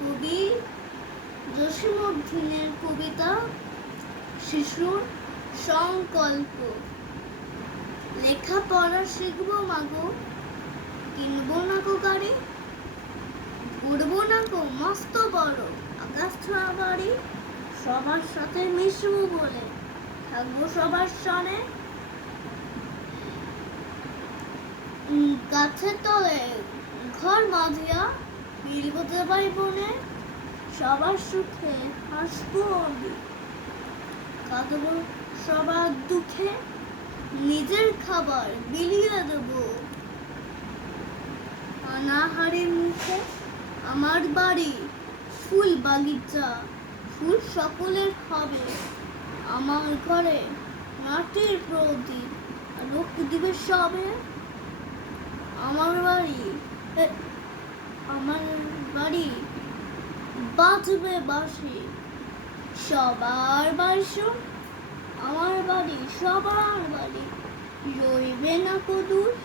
কবি জসীমউদ্দীনের কবিতা শিশুর সংকল্প। লেখাপড়া শিখবো মাগো, কিনবো না গো গাড়ি, উড়বো না গো মস্ত বড় আকাশ ছোঁয়া বাড়ি, সবার সাথে মিশবো বলে থাকবো সবার সনে, গাছের তলে ঘর বাঁধিয়া মিলবো ভাই বোনে, সবার সুখে হাসবো আমি, কাঁদবো সবার দুঃখে, নিজের খাবার বিলিয়ে দেবো অনাহারের মুখে। আমার বাড়ি ফুল বাগিচা, ফুল সকলের হবে, আমার ঘরে মাটির প্রদীপ আলোক দিবে সবে। আমার বাড়ি বাজবে বাঁশি, সবার বাসো, আমার বাড়ি সবার বাড়ি, রইবে না কো দূর।